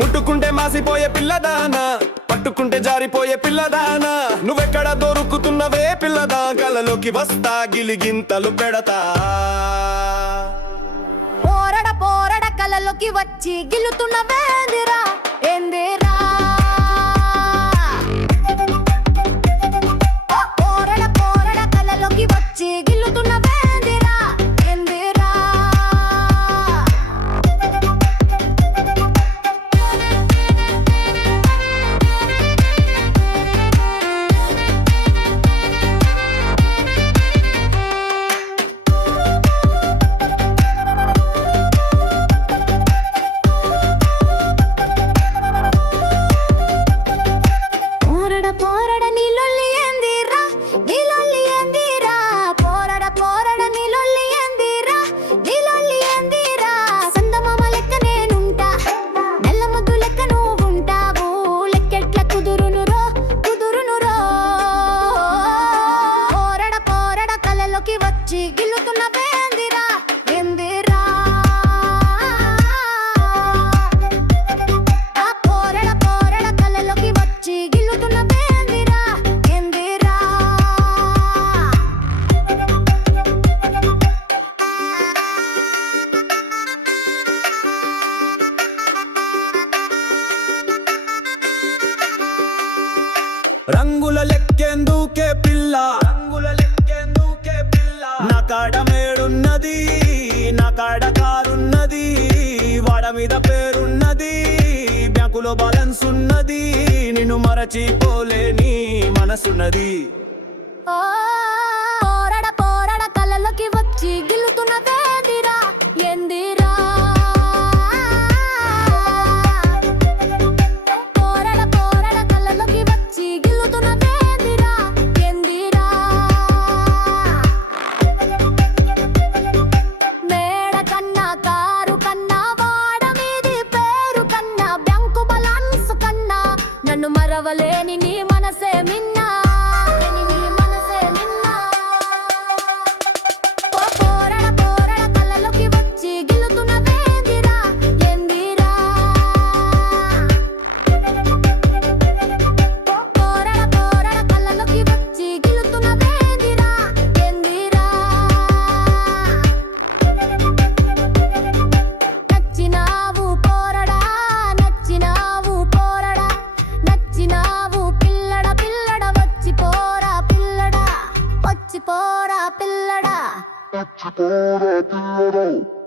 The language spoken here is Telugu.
మాసిపోయే పిల్లదానా పట్టుకుంటే జారిపోయే పిల్లదానా. నువ్వెక్కడ దొరుకుతున్నవే పిల్లదా కలలోకి వస్తా గిలిగింతలు పెడతా. పోరడ పోరడ కలలోకి వచ్చి గిల్లుతున్నవేందిరా ఏందిరా పోరడ పోరడ కలలోకి వచ్చి వచ్చి గిల్లుతున్న వేందిరా ఏందిరా ఆ పోరడ పోరడ కలలోకి వచ్చి గిల్లుతున్న వేందిరా ఏందిరా రంగుల లెక్కేందుకే మీద పేరున్నది. బ్యాంకులో బ్యాలెన్స్ ఉన్నది. నిన్ను మరచిపోలేని మనసున్నది. పిల్లడా? వచ్చి పోరా పిల్లడా?